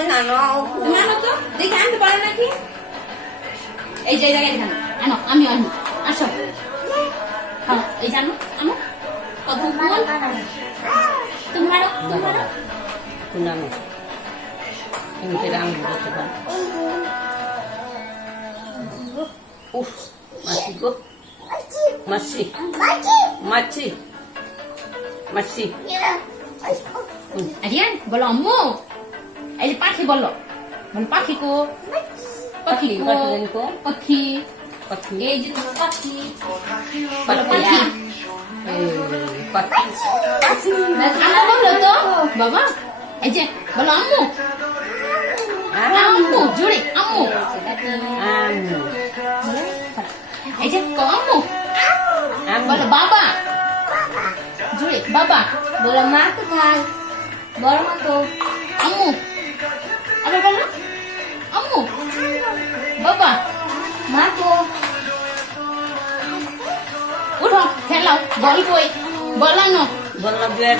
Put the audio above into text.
তুমি আনো তো, দেখে আনতে পারো নাকি? এই যে জায়গায় আনো, আনো, আমি আনি, আসো। হ্যাঁ, এই যে আনো, আনো, কথা বল। তুমি মারো, তুমি মারো। উফ, মাছি গো, মাছি, মাছি, মাছি। আরিয়ান বলো আম্মু, এই যে পাখি বলো, বলো পাখি কো, পাখি কো, পাখি, পাখি, এই যে তোমার পাখি, বলো পাখি। পাখি, আম্মু বলো তো বাবা, এই যে বলো আম্মু, আম্মু জোরে আম্মু, এই যে কো আম্মু, বলো বাবা, জোরে বাবা, বলো মা কোথায়? বড় মা তো। আম্মু, আবার বলো আম্মু, বাবা, মা তো। উঠো খেলাও, বল কই বলানো। বললাম